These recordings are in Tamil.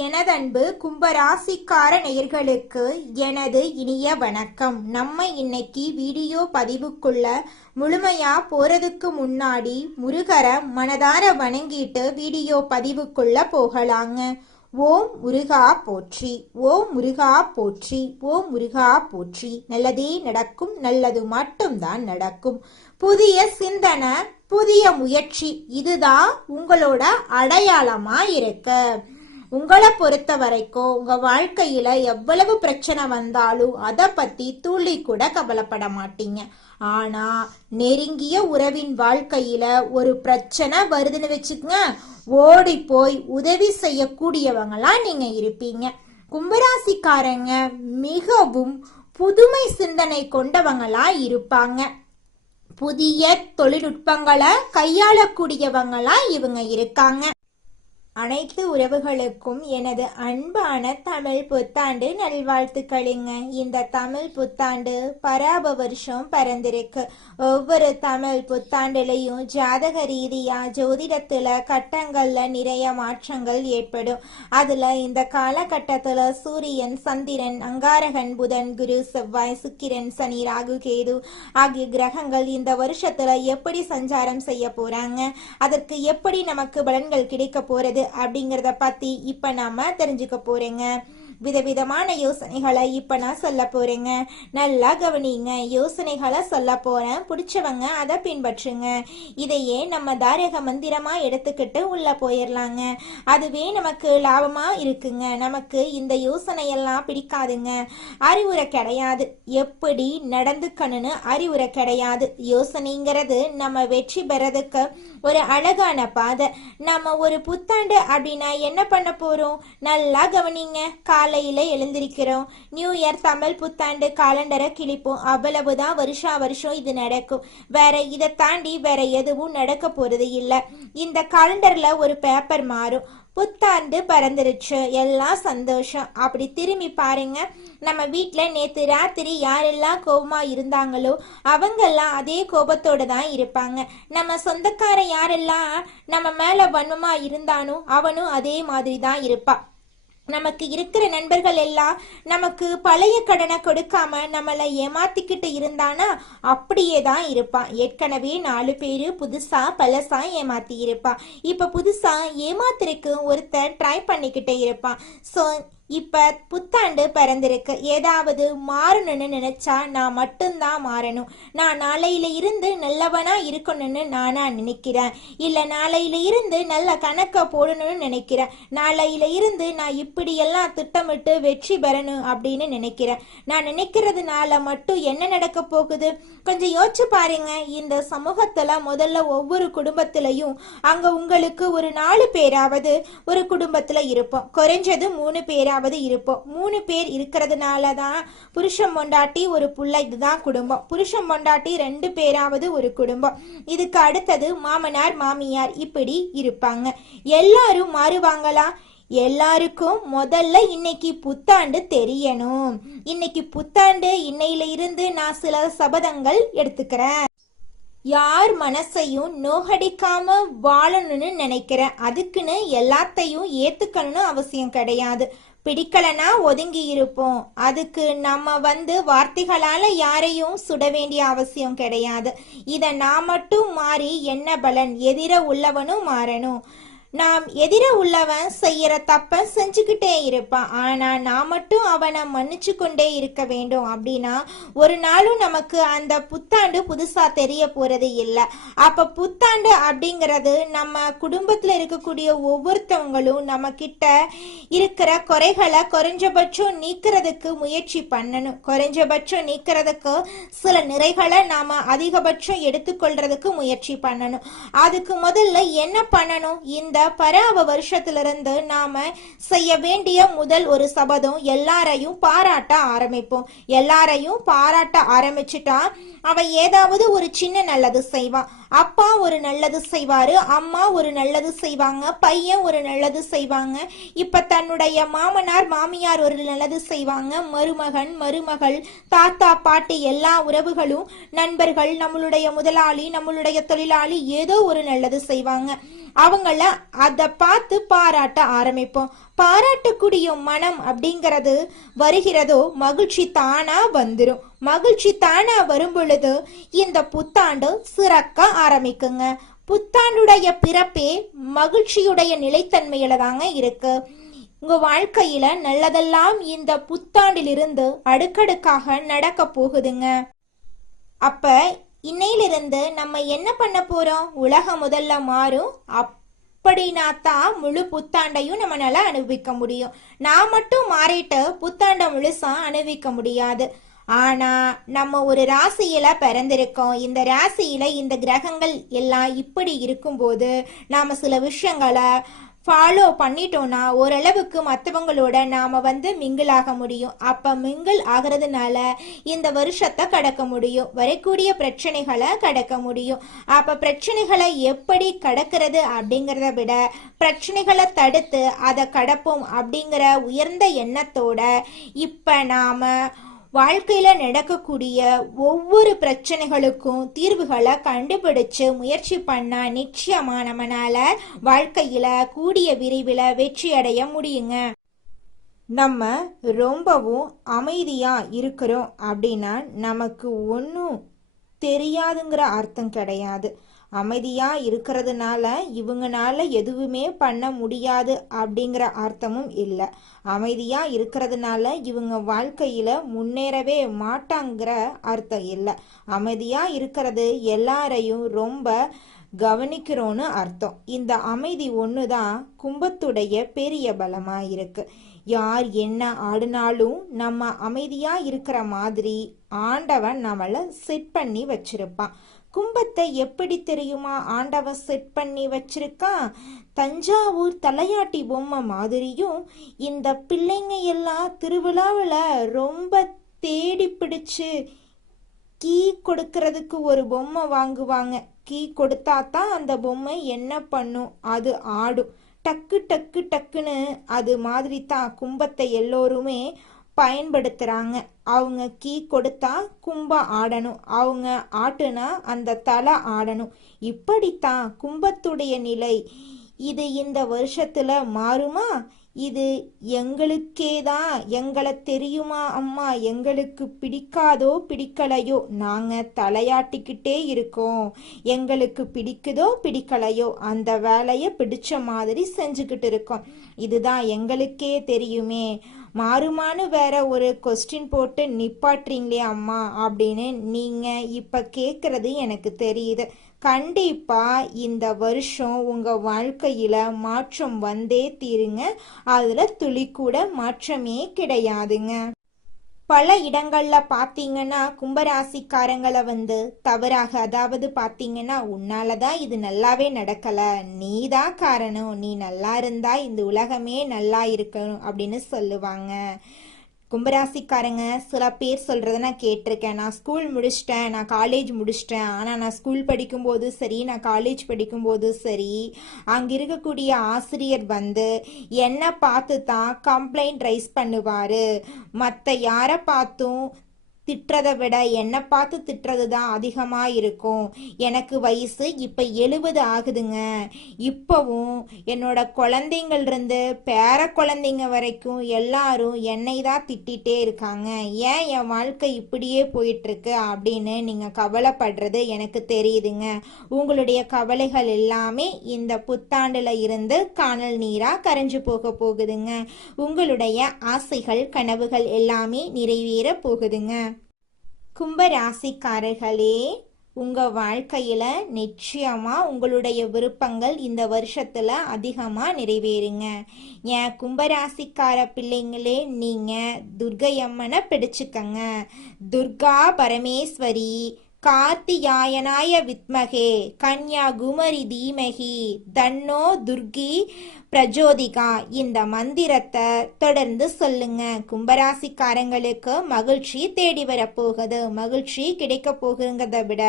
எனதன்பு கும்பராசிக்கார நேயர்களுக்கு எனது இனிய வணக்கம். நம்ம இன்னைக்கு வீடியோ பதிவுக்குள்ள முழுமையா போறதுக்கு முன்னாடி முருகரை மனதார வணங்கிட்டு வீடியோ பதிவுக்குள்ள போகலாங்க. ஓம் முருகா போற்றி, ஓம் முருகா போற்றி, ஓம் முருகா போற்றி. நல்லதே நடக்கும், நல்லது மட்டும்தான் நடக்கும். புதிய சிந்தனை, புதிய முயற்சி, இதுதான் உங்களோட அடையாளமா இருக்கு. உங்களை பொறுத்த வரைக்கும் உங்க வாழ்க்கையில எவ்வளவு பிரச்சனை வந்தாலும் அதை பத்தி துளி கூட கவலைப்பட மாட்டீங்க. ஆனா நெருங்கிய உறவின் வாழ்க்கையில ஒரு பிரச்சனை வருதுன்னு வச்சுக்கங்க, ஓடி போய் உதவி செய்யக்கூடியவங்களா நீங்க இருப்பீங்க. கும்பராசிக்காரங்க மிகவும் புதுமை சிந்தனை கொண்டவங்களா இருப்பாங்க. புதிய தொழில்நுட்பங்களை கையாளக்கூடியவங்களா இவங்க இருக்காங்க. அனைத்து உறவுகளுக்கும் எனது அன்பான தமிழ் புத்தாண்டு நல்வாழ்த்துக்களுங்க. இந்த தமிழ் புத்தாண்டு பராப வருஷம் பிறந்திருக்கு. ஒவ்வொரு தமிழ் புத்தாண்டுலையும் ஜாதக ரீதியா ஜோதிடத்துல கட்டங்கள்ல நிறைய மாற்றங்கள் ஏற்படும். அதுல இந்த காலகட்டத்துல சூரியன், சந்திரன், அங்காரகன், புதன், குரு, செவ்வாய், சுக்கிரன், சனி, ராகு, கேது ஆகிய கிரகங்கள் இந்த வருஷத்துல எப்படி சஞ்சாரம் செய்ய போறாங்க, அதற்கு எப்படி நமக்கு பலன்கள் கிடைக்க போறது அப்படிங்கறத பத்தி இப்ப நாம தெரிஞ்சுக்க போறேங்க. விதவிதமான யோசனைகளை இப்ப நான் சொல்ல போறேங்க. நல்லா கவனிங்க. யோசனைகளை சொல்ல போறேன், பிடிச்சவங்க அதை பின்பற்றுங்க. இதையே நம்ம தாரக மந்திரமா எடுத்துக்கிட்டு உள்ள போயிடலாங்க. அதுவே நமக்கு லாபமா இருக்குங்க. நமக்கு இந்த யோசனையெல்லாம் பிடிக்காதுங்க. அறிவுரை கிடையாது, எப்படி நடந்துக்கணும்னு அறிவுரை கிடையாது. யோசனைங்கிறது நம்ம வெற்றி பெறதுக்கு ஒரு அழகான பாதை. நம்ம ஒரு புத்தாண்டு அப்படின்னா என்ன பண்ண போறோம்? நல்லா கவனிங்க. காலையில எழுந்திருக்கிறோம், நியூ இயர் தமிழ் புத்தாண்டு காலண்டரை கிழிப்போம், அவ்வளவுதான். வருஷா வருஷம் இது நடக்கும். வேற இதை தாண்டி வேற எதுவும் நடக்க போறது இல்லை. இந்த காலண்டர்ல ஒரு பேப்பர் மாறும். புத்தாண்டு பறந்துருச்சு, எல்லாம் சந்தோஷம். அப்படி திரும்பி பாருங்க, நம்ம வீட்டுல நேத்து ராத்திரி யாரெல்லாம் கோபமா இருந்தாங்களோ அவங்கெல்லாம் அதே கோபத்தோட தான் இருப்பாங்க. நம்ம சொந்தக்கார யாரெல்லாம் நம்ம மேல வன்மமா இருந்தானோ அவனும் அதே மாதிரி தான் இருப்பான். நமக்கு இருக்கிற நண்பர்கள் எல்லாம் நமக்கு பழைய கடனை கொடுக்காம நம்மளை ஏமாத்திக்கிட்டு இருந்தானா அப்படியே தான் இருப்பான். ஏற்கனவே 4 பேரு புதுசா பழசா ஏமாத்தி இருப்பான். இப்ப புதுசா ஏமாத்திருக்கு ஒருத்தன் ட்ரை பண்ணிக்கிட்டே இருப்பான். ஸோ இப்ப புத்தாண்டு பிறந்திருக்கு. ஏதாவது மாறணும்னு நினைச்சா நான் மட்டும்தான் மாறணும். நான் நாளையில இருந்து நல்லவனா இருக்கணும்னு நானா நினைக்கிறேன். இல்ல நாளையில இருந்து நல்ல கணக்க போடணும்னு நினைக்கிறேன். நாளையில இருந்து நான் இப்படி எல்லாம் திட்டமிட்டு வெற்றி பெறணும் அப்படின்னு நினைக்கிறேன். நான் நினைக்கிறதுனால மட்டும் என்ன நடக்க போகுது? கொஞ்சம் யோசிச்சு பாருங்க. இந்த சமூகத்துல முதல்ல ஒவ்வொரு குடும்பத்திலையும் அங்க உங்களுக்கு ஒரு 4 பேராவது ஒரு குடும்பத்துல இருப்போம். குறைஞ்சது 3 பேராவது இருப்போம். 3 பேர் இருக்கிறதுனாலதான் புருஷன் பொண்டாட்டி ஒரு புள்ள, இதுதான் குடும்பம். புருஷன் பொண்டாட்டி 2 பேராவது ஒரு குடும்பம். இதுக்கு அடுத்தது மாமனார் மாமியார், இப்படி இருப்பாங்க. எல்லாரும் மாறுவாங்களா? எல்லாருக்கும் முதல்ல இன்னைக்கு புத்தாண்டு தெரியணும். இன்னைக்கு புத்தாண்டு, இன்னையில இருந்து நான் சில சபதங்கள் எடுத்துக்கிறேன். யார் மனசையும் நோகடிக்காம வாழணும்னு நினைக்கிறேன். அதுக்குன்னு எல்லாத்தையும் ஏத்துக்கணும்னு அவசியம் கிடையாது. பிடிக்கலனா ஒதுங்கி இருப்போம். அதுக்கு நம்ம வார்த்தைகளால யாரையும் சுட வேண்டிய அவசியம் கிடையாது. இத நான் மட்டும் மாறி என்ன பலன்? எதிர உள்ளவனும் மாறணும். நாம் எதிர உள்ளவன் செய்யற தப்ப செஞ்சுக்கிட்டே இருப்பான். ஆனா நான் மட்டும் அவனை மன்னிச்சு கொண்டே இருக்க வேண்டும். அப்படின்னா ஒரு நாளும் நமக்கு அந்த புத்தாண்டு புதுசா தெரிய போறது இல்லை. அப்ப புத்தாண்டு அப்படிங்கிறது நம்ம குடும்பத்துல இருக்கக்கூடிய ஒவ்வொருத்தவங்களும் நம்ம கிட்ட இருக்கிற குறைகளை குறைஞ்சபட்சம் நீக்கிறதுக்கு முயற்சி பண்ணணும். குறைஞ்சபட்சம் நீக்கிறதுக்கு சில நிறைகளை நாம அதிகபட்சம் எடுத்துக்கொள்றதுக்கு முயற்சி பண்ணணும். அதுக்கு முதல்ல என்ன பண்ணணும்? இந்த பராப வருஷத்திலிருந்து நாம செய்ய வேண்டிய முதல் ஒரு சபதம், எல்லாரையும் பாராட்ட ஆரம்பிப்போம். எல்லாரையும் பாராட்ட ஆரம்பிச்சுட்டா அவன் ஏதாவது ஒரு சின்ன நல்லது செய்வான். அப்பா ஒரு நல்லது செய்வாரு, அம்மா ஒரு நல்லது செய்வாங்க, பையன் ஒரு நல்லது செய்வாங்க. இப்ப தன்னுடைய மாமனார் மாமியார் ஒரு நல்லது செய்வாங்க, மருமகன் மருமகள் தாத்தா பாட்டி எல்லா உறவுகளும் நண்பர்கள் நம்மளுடைய முதலாளி நம்மளுடைய தொழிலாளி ஏதோ ஒரு நல்லது செய்வாங்க. அவங்கள அதை பார்த்து பாராட்ட ஆரம்பிப்போம். பாராட்டக்கூடிய மனம் அப்படிங்கிறது வருகிறதோ மகிழ்ச்சி தானா வந்துடும். மகிழ்ச்சி தானா வரும் பொழுது இந்த புத்தாண்டு சிறக்க ஆரம்பிக்குங்க. புத்தாண்டுடைய பிறப்பே மகிழ்ச்சியுடைய நிலைத்தன்மையில தாங்க இருக்கு. உங்க வாழ்க்கையில நல்லதெல்லாம் இந்த புத்தாண்டிலிருந்து அடுக்கடுக்காக நடக்க போகுதுங்க. அப்ப இன்னையிலிருந்து நம்ம என்ன பண்ண போறோம்? உலகம் முதல்ல மாறும். அப்படின்னா தான் முழு புத்தாண்டையும் நம்மளால அனுபவிக்க முடியும். நான் மட்டும் மாறிட்டு புத்தாண்டை முழுசா அனுபவிக்க முடியாது. ஆனா நம்ம ஒரு ராசியில பிறந்திருக்கோம். இந்த ராசியில இந்த கிரகங்கள் எல்லாம் இப்படி இருக்கும்போது நாம சில விஷயங்களை ஃபாலோ பண்ணிட்டோம்னா ஓரளவுக்கு மற்றவங்களோட நாம மிங்கிள் ஆக முடியும். அப்ப மிங்கிள் ஆகிறதுனால இந்த வருஷத்தை கடக்க முடியும். வரக்கூடிய பிரச்சனைகளை கடக்க முடியும். அப்ப பிரச்சனைகளை எப்படி கடக்கிறது அப்படிங்கிறத விட பிரச்சனைகளை தடுத்து அதை கடப்போம் அப்படிங்கிற உயர்ந்த எண்ணத்தோட இப்ப நாம வாழ்க்கையில நடக்கக்கூடிய ஒவ்வொரு பிரச்சனைகளுக்கும் தீர்வுகளை கண்டுபிடிச்சு முயற்சி பண்ணா நிச்சயமா நம்மளால வாழ்க்கையில கூடிய விரைவில் வெற்றி அடைய முடியுங்க. நம்ம ரொம்பவும் அமைதியா இருக்கிறோம் அப்படின்னா நமக்கு ஒன்றும் தெரியாதுங்கிற அர்த்தம் கிடையாது. அமைதியா இருக்கிறதுனால இவங்கனால எதுவுமே பண்ண முடியாது அப்படிங்கிற அர்த்தமும் இல்லை. அமைதியா இருக்கிறதுனால இவங்க வாழ்க்கையில முன்னேறவே மாட்டாங்கிற அர்த்தம் இல்லை. அமைதியா இருக்கிறது எல்லாரையும் ரொம்ப கவனிக்கிறோன்னு அர்த்தம். இந்த அமைதி ஒண்ணுதான் கும்பத்துடைய பெரிய பலமா இருக்கு. யார் என்ன ஆடினாலும் நம்ம அமைதியா இருக்கிற மாதிரி ஆண்டவன் நம்மள செட் பண்ணி வச்சிருப்பான். கும்பத்தை எப்படி தெரியுமா ஆண்டவன் செட் பண்ணி வச்சிருக்கான்? தஞ்சாவூர் தலையாட்டி பொம்மை மாதிரியும் இந்த பிள்ளைங்க எல்லாம் திருவிழாவில் ரொம்ப தேடி பிடிச்சு கீ கொடுக்கறதுக்கு ஒரு பொம்மை வாங்குவாங்க. கீ கொடுத்தா தான் அந்த பொம்மை என்ன பண்ணும்? அது ஆடும். டக்கு டக்கு டக்குன்னு அது மாதிரி தான் கும்பத்தை எல்லோருமே பயன்படுத்துறாங்க. அவங்க கீ கொடுத்தா கும்பம் ஆடணும், அவங்க ஆட்டுனா அந்த தலை ஆடணும். இப்படித்தான் கும்பத்துடைய நிலை. இது இந்த வருஷத்துல மாறுமா? இது எங்களுக்கேதான். எங்களை தெரியுமா அம்மா? எங்களுக்கு பிடிக்காதோ பிடிக்கலையோ நாங்க தலையாட்டிக்கிட்டே இருக்கோம். எங்களுக்கு பிடிக்குதோ பிடிக்கலையோ அந்த வேலையை பிடிச்ச மாதிரி செஞ்சுக்கிட்டு இருக்கோம். இதுதான் எங்களுக்கே தெரியுமே. மாறுமானு வேற ஒரு கொஸ்டின் போட்டு நிப்பாட்டுறீங்களே அம்மா அப்படின்னு நீங்க இப்ப கேக்குறது எனக்கு தெரியுது. கண்டிப்பா இந்த வருஷம் உங்க வாழ்க்கையில மாற்றம் வந்தே தீருங்க. அதுல துளி கூட மாற்றமே கிடையாதுங்க. பல இடங்கள்ல பாத்தீங்கன்னா கும்பராசிக்காரங்களை தவறாக, அதாவது பாத்தீங்கன்னா உன்னாலதான் இது நல்லாவே நடக்கல, நீதான் காரணம், நீ நல்லா இருந்தா இந்த உலகமே நல்லா இருக்கணும் அப்படின்னு சொல்லுவாங்க. கும்பராசிக்காரங்க சில பேர் சொல்கிறத நான் கேட்டிருக்கேன். நான் ஸ்கூல் முடிச்சிட்டேன், நான் காலேஜ் முடிச்சிட்டேன். ஆனால் நான் ஸ்கூல் படிக்கும்போது சரி, நான் காலேஜ் படிக்கும்போது சரி, அங்கே இருக்கக்கூடிய ஆசிரியர் என்னை பார்த்து தான் கம்ப்ளைண்ட் ரைஸ் பண்ணுவார். மற்ற யாரை பார்த்தும் திட்டுறதை விட என்னை பார்த்து திட்டுறது தான் அதிகமாக இருக்கும். எனக்கு வயசு இப்போ 70 ஆகுதுங்க. இப்போவும் என்னோட குழந்தைங்கள்ருந்து பேர குழந்தைங்க வரைக்கும் எல்லாரும் என்னை தான் திட்டிகிட்டே இருக்காங்க. ஏன் என் வாழ்க்கை இப்படியே போயிட்டுருக்கு அப்படின்னு நீங்கள் கவலைப்படுறது எனக்கு தெரியுதுங்க. உங்களுடைய கவலைகள் எல்லாமே இந்த புத்தாண்டில் இருந்து காணல் நீராக கரைஞ்சு போக போகுதுங்க. உங்களுடைய ஆசைகள் கனவுகள் எல்லாமே நிறைவேற போகுதுங்க. கும்பராசிக்காரர்களே, உங்க வாழ்க்கையில நிச்சயமா உங்களுடைய விருப்பங்கள் இந்த வருஷத்துல அதிகமா நிறைவேறுங்க. என் கும்பராசிக்கார பிள்ளைங்களே, நீங்க துர்க்கையம்மனை பிடிச்சுக்கங்க. துர்கா பரமேஸ்வரி கார்த்தியாயனாய வித்மகே கன்யாகுமரி தீமகி தன்னோ துர்கி பிரஜோதிகா இந்த மந்திரத்தை தொடர்ந்து சொல்லுங்க. கும்பராசிக்காரங்களுக்கு மகிழ்ச்சி தேடி வரப்போகுது. மகிழ்ச்சி கிடைக்க போகுங்கிறத விட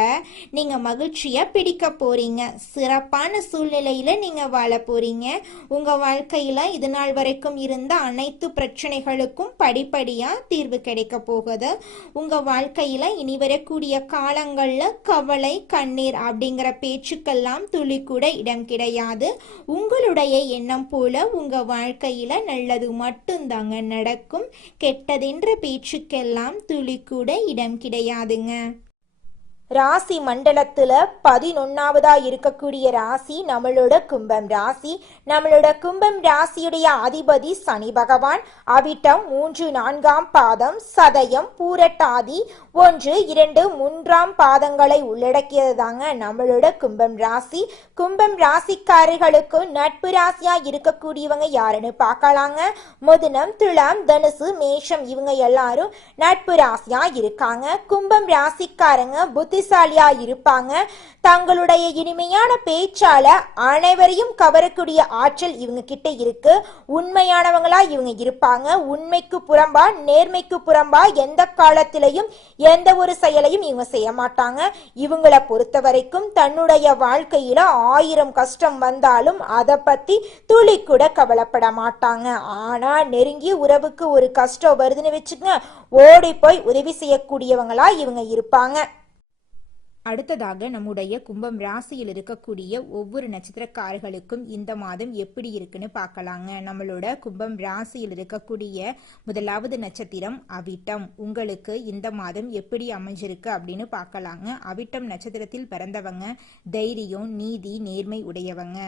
நீங்க மகிழ்ச்சிய பிடிக்க போறீங்க. சிறப்பான சூழ்நிலையில நீங்க வாழ போறீங்க. உங்க வாழ்க்கையில இது நாள் வரைக்கும் இருந்த அனைத்து பிரச்சனைகளுக்கும் படிப்படியா தீர்வு கிடைக்க போகுது. உங்க வாழ்க்கையில இனி வரக்கூடிய கால காலகட்டங்கள்ல கவலை கண்ணீர் அப்படிங்கிற பேச்சுக்கெல்லாம் துளி கூட இடம் கிடையாது. உங்களுடைய எண்ணம் போல உங்க வாழ்க்கையில நல்லது மட்டும்தாங்க நடக்கும். கெட்டதென்ற பேச்சுக்கெல்லாம் துளி கூட இடம் கிடையாதுங்க. ராசி மண்டலத்துல 11வதா இருக்கக்கூடிய ராசி நம்மளோட கும்பம் ராசி. நம்மளோட கும்பம் ராசியுடைய அதிபதி சனி பகவான். அவிட்டம் 3, 4ஆம் பாதம், சதயம், பூரட்டாதி 1, 2, 3ஆம் பாதங்களை உள்ளடக்கியது தாங்க நம்மளோட கும்பம் ராசி. கும்பம் ராசிக்காரர்களுக்கு நட்பு ராசியா இருக்கக்கூடியவங்க யாருன்னு பார்க்கலாங்க. மிதுனம், துலாம், தனுசு, மேஷம் இவங்க எல்லாரும் நட்பு ராசியா இருக்காங்க. கும்பம் ராசிக்காரங்க புத்திசாலியா இருப்பாங்க. தங்களுடைய இனிமையான பேச்சால அனைவரையும் கவரக்கூடிய ஆற்றல் இவங்க கிட்ட இருக்கு. உண்மையானவங்களா இவங்க இருப்பாங்க. உண்மைக்கு புறம்பா நேர்மைக்கு புறம்பா எந்த காலத்திலையும் எந்த ஒரு செயலையும் இவங்க செய்ய மாட்டாங்க. இவங்களை பொறுத்த வரைக்கும் தன்னுடைய வாழ்க்கையில 1000 கஷ்டம் வந்தாலும் அதை பத்தி துளி கூட கவலைப்பட மாட்டாங்க. ஆனா நெருங்கிய உறவுக்கு ஒரு கஷ்டம் வருதுன்னு வச்சுக்கங்க, ஓடி போய் உதவி செய்யக்கூடியவங்களா இவங்க இருப்பாங்க. அடுத்ததாக நம்முடைய கும்பம் ராசியில் இருக்கக்கூடிய ஒவ்வொரு நட்சத்திரக்காரர்களுக்கும் இந்த மாதம் எப்படி இருக்குன்னு பார்க்கலாங்க. நம்மளோட கும்பம் ராசியில் இருக்கக்கூடிய முதலாவது நட்சத்திரம் அவிட்டம். உங்களுக்கு இந்த மாதம் எப்படி அமைஞ்சிருக்கு அப்படின்னு பார்க்கலாங்க. அவிட்டம் நட்சத்திரத்தில் பிறந்தவங்க தைரியம், நீதி, நேர்மை உடையவங்க.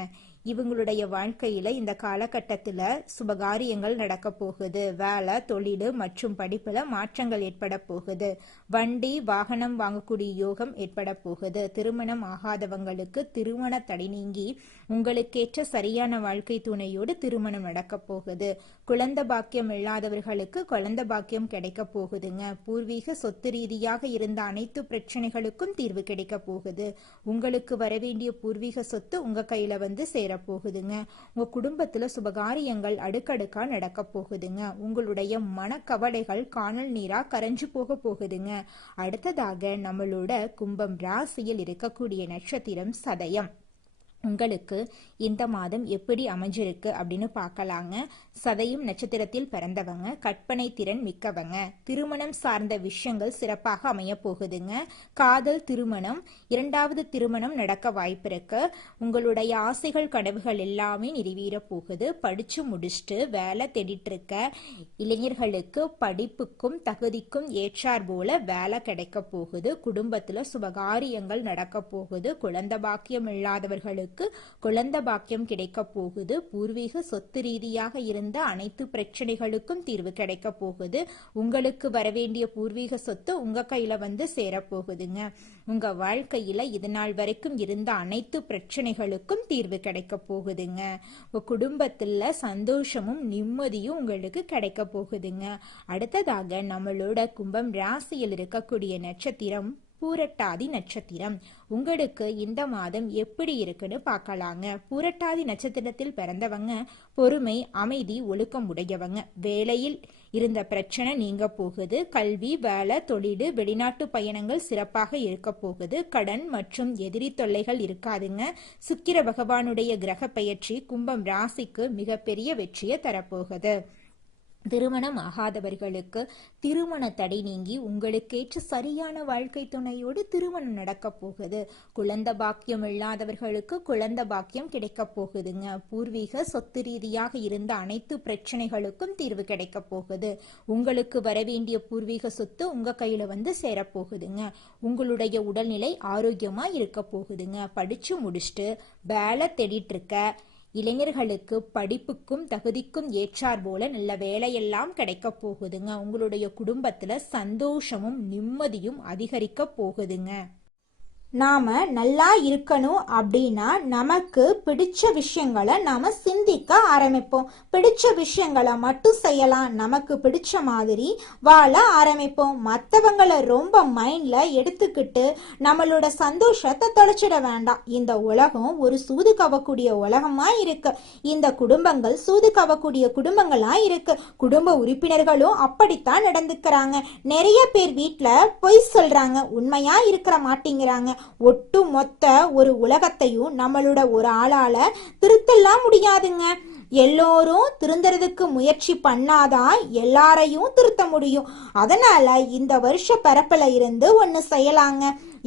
இவங்களுடைய வாழ்க்கையில இந்த காலகட்டத்தில் சுபகாரியங்கள் நடக்க போகுது. வேலை, தொழில் மற்றும் படிப்புல மாற்றங்கள் ஏற்பட போகுது. வண்டி வாகனம் வாங்கக்கூடிய யோகம் ஏற்பட போகுது. திருமணம் ஆகாதவங்களுக்கு திருமண தடை நீங்கி உங்களுக்கேற்ற சரியான வாழ்க்கை துணையோடு திருமணம் நடக்க போகுது. குழந்தை பாக்கியம் இல்லாதவர்களுக்கு குழந்தை பாக்கியம் கிடைக்க போகுதுங்க. பூர்வீக சொத்து ரீதியாக இருந்த அனைத்து பிரச்சனைகளுக்கும் தீர்வு கிடைக்க போகுது. உங்களுக்கு வரவேண்டிய பூர்வீக சொத்து உங்க கையில வந்து சேர போகுதுங்க. உங்க குடும்பத்துல சுபகாரியங்கள் அடுக்கடுக்கா நடக்க போகுதுங்க. உங்களுடைய மனக்கவலைகள் காணல் நீரா கரைஞ்சு போக போகுதுங்க. அடுத்ததாக நம்மளோட கும்பம் ராசியில் இருக்கக்கூடிய நட்சத்திரம் சதயம். உங்களுக்கு இந்த மாதம் எப்படி அமைஞ்சிருக்கு அப்படின்னு பார்க்கலாங்க. சதயம் நட்சத்திரத்தில் பிறந்தவங்க கற்பனை திறன் மிக்கவங்க. திருமணம் சார்ந்த விஷயங்கள் சிறப்பாக அமைய போகுதுங்க. காதல் திருமணம், 2வது திருமணம் நடக்க வாய்ப்பு இருக்கு. உங்களுடைய ஆசைகள் கனவுகள் எல்லாமே நிறைவேற போகுது. படிச்சு முடிச்சுட்டு வேலை தேடிட்டு இருக்க இளைஞர்களுக்கு படிப்புக்கும் தகுதிக்கும் ஏற்றார் போல வேலை கிடைக்க போகுது. குடும்பத்துல சுபகாரியங்கள் நடக்க போகுது. குழந்தை பாக்கியம் இல்லாதவர்களுக்கு குழந்தை பாக்கியம் கிடைக்க போகுது. பூர்வீக சொத்து ரீதியாக இருந்த அனைத்து பிரச்சனைகளுக்கும் தீர்வு கிடைக்க போகுது. உங்களுக்கு வரவேண்டிய பூர்வீக சொத்து உங்க கையில வந்து சேர போகுதுங்க. உங்க வாழ்க்கையில இது நாள் வரைக்கும் இருந்த அனைத்து பிரச்சனைகளுக்கும் தீர்வு கிடைக்க போகுதுங்க. உங்க குடும்பத்துல சந்தோஷமும் நிம்மதியும் உங்களுக்கு கிடைக்க போகுதுங்க. அடுத்ததாக நம்மளோட கும்பம் ராசியில் இருக்கக்கூடிய நட்சத்திரம் பூரட்டாதி நட்சத்திரம். உங்களுக்கு இந்த மாதம் எப்படி இருக்குன்னு பார்க்கலாங்க. பூரட்டாதி நட்சத்திரத்தில் பிறந்தவங்க பொறுமை, அமைதி, ஒழுக்கம் உடையவங்க. வேலையில் இருந்த பிரச்சனை நீங்க போகுது. கல்வி, வேலை, தொழில், வெளிநாட்டு பயணங்கள் சிறப்பாக இருக்க போகுது. கடன் மற்றும் எதிரி தொல்லைகள் இருக்காதுங்க. சுக்கிர பகவானுடைய கிரக பெயர்ச்சி கும்பம் ராசிக்கு மிகப்பெரிய வெற்றியை தரப்போகுது. திருமணம் ஆகாதவர்களுக்கு திருமண தடை நீங்கி உங்களுக்கேற்ற சரியான வாழ்க்கை துணையோடு திருமணம் நடக்க போகுது. குழந்தை பாக்கியம் இல்லாதவர்களுக்கு குழந்தை பாக்கியம் கிடைக்க போகுதுங்க. பூர்வீக சொத்து ரீதியாக இருந்த அனைத்து பிரச்சனைகளுக்கும் தீர்வு கிடைக்க போகுது. உங்களுக்கு வரவேண்டிய பூர்வீக சொத்து உங்க கையில வந்து சேரப்போகுதுங்க. உங்களுடைய உடல்நிலை ஆரோக்கியமா இருக்க போகுதுங்க. படிச்சு முடிச்சுட்டு வேலை தேடிட்டு இருக்க இளைஞர்களுக்கு படிப்புக்கும் தகுதிக்கும் ஏற்றார் போல நல்ல வேலையெல்லாம் கிடைக்க போகுதுங்க. உங்களுடைய குடும்பத்துல சந்தோஷமும் நிம்மதியும் அதிகரிக்க போகுதுங்க. நாம நல்லா இருக்கணும் அப்படின்னா நமக்கு பிடிச்ச விஷயங்களை நாம சிந்திக்க ஆரம்பிப்போம். பிடிச்ச விஷயங்களை மட்டும் செய்யலாம். நமக்கு பிடிச்ச மாதிரி வாழ ஆரம்பிப்போம். மற்றவங்களை ரொம்ப மைண்ட்ல எடுத்துக்கிட்டு நம்மளோட சந்தோஷத்தை தொலைச்சிட வேண்டாம். இந்த உலகம் ஒரு சூது கவக்கூடிய உலகமா இருக்கு. இந்த குடும்பங்கள் சூது கவக்கூடிய குடும்பங்களா இருக்கு. குடும்ப உறுப்பினர்களும் அப்படித்தான் நடந்துக்கிறாங்க. நிறைய பேர் வீட்டுல பொய் சொல்றாங்க, உண்மையா இருக்கிற மாட்டேங்கிறாங்க. ஒட்டு மொத்த ஒரு உலகத்தையும் நம்மளோட ஒரு ஆளால திருத்தலாம் முடியாதுங்க. எல்லோரும் திருந்துறதுக்கு முயற்சி பண்ணாதான் எல்லாரையும் திருத்த முடியும். அதனால இந்த வருஷ பரப்புல இருந்து ஒண்ணு செய்யலாங்க.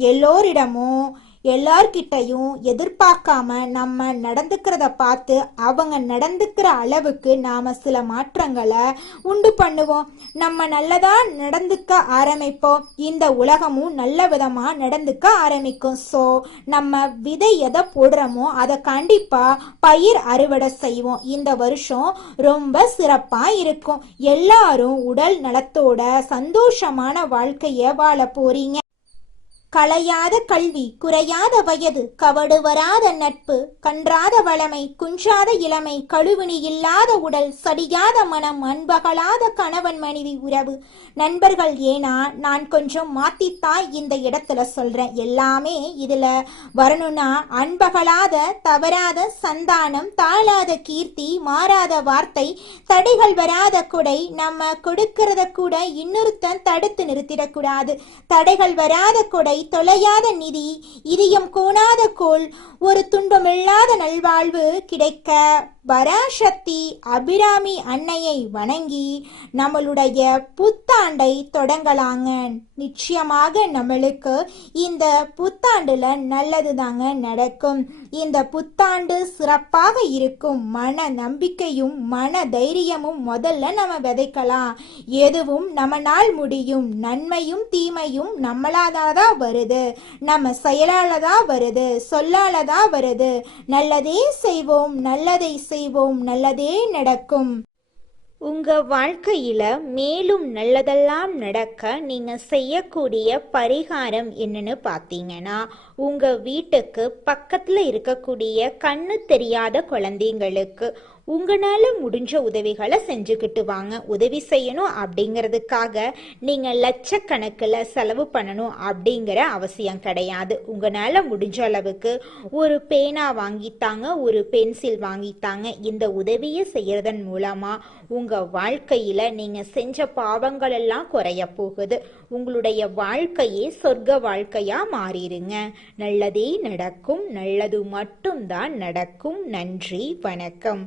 எல்லோரிடமும் எல்லார்கிட்டையும் எதிர்பார்க்காம நம்ம நடந்துக்கிறத பார்த்து அவங்க நடந்துக்கிற அளவுக்கு நாம சில மாற்றங்களை உண்டு பண்ணுவோம். நம்ம நல்லதா நடந்துக்க ஆரம்பிப்போம். இந்த உலகமும் நல்ல விதமா நடந்துக்க ஆரம்பிக்கும். ஸோ நம்ம விதை எதை போடுறோமோ அதை கண்டிப்பா பயிர் அறுவடை செய்வோம். இந்த வருஷம் ரொம்ப சிறப்பா இருக்கும். எல்லாரும் உடல் நலத்தோட சந்தோஷமான வாழ்க்கைய வாழ போறீங்க. களையாத கல்வி, குறையாத வயது, கவடு வராத நட்பு, கன்றாத வளமை, குன்றாத இளமை, கழுவினி இல்லாத உடல், சடியாத மனம், அன்பகலாத கணவன் மனைவி உறவு, நண்பர்கள். ஏன்னா நான் கொஞ்சம் மாத்தித்தான் இந்த இடத்துல சொல்றேன். எல்லாமே இதுல வரணும்னா அன்பகலாத, தவறாத சந்தானம், தாழாத கீர்த்தி, மாறாத வார்த்தை, தடைகள் வராத கொடை, நம்ம கொடுக்கறத கூட இன்னொருத்தன் தடுத்து நிறுத்திடக்கூடாது. தடைகள் வராத கொடை, தொலையாத நிதி, இதயம் கோணாத கோல், ஒரு துன்பமில்லாத நல்வாழ்வு கிடைக்க பராசக்தி அபிராமி அன்னையை வணங்கி நம்மளுடைய புத்தாண்டை தொடங்கலாங்க. நிச்சயமாக நம்மளுக்கு இந்த புத்தாண்டுல நல்லது தாங்க நடக்கும். இந்த புத்தாண்டு சிறப்பாக இருக்கும். மன நம்பிக்கையும் மன தைரியமும் முதல்ல நம்ம விதைக்கலாம். எதுவும் நம்மளால் முடியும். நன்மையும் தீமையும் நம்மளாதான் வருது. நம்ம செயலாலதான் வருது, சொல்லாலதான் வருது. நல்லதே செய்வோம், நல்லதை செய்வோம், நல்லதே நடக்கும். உங்க வாழ்க்கையில மேலும் நல்லதெல்லாம் நடக்க நீங்க செய்யக்கூடிய பரிகாரம் என்னன்னு பார்த்தீங்கன்னா, உங்க வீட்டுக்கு பக்கத்துல இருக்கக்கூடிய கண்ணு தெரியாத குழந்தைங்களுக்கு உங்களால முடிஞ்ச உதவிகளை செஞ்சுக்கிட்டு வாங்க. உதவி செய்யணும் அப்படிங்கிறதுக்காக நீங்க லட்சக்கணக்கில் செலவு பண்ணணும் அப்படிங்கிற அவசியம் கிடையாது. உங்களால முடிஞ்ச அளவுக்கு ஒரு பேனா வாங்கித்தாங்க, ஒரு பென்சில் வாங்கித்தாங்க. இந்த உதவியை செய்யறதன் மூலமா உங்க வாழ்க்கையில நீங்க செஞ்ச பாவங்கள் எல்லாம் குறைய போகுது. உங்களுடைய வாழ்க்கையே சொர்க்க வாழ்க்கையா மாறிடுங்க. நல்லதே நடக்கும். நல்லது மட்டும்தான் நடக்கும். நன்றி, வணக்கம்.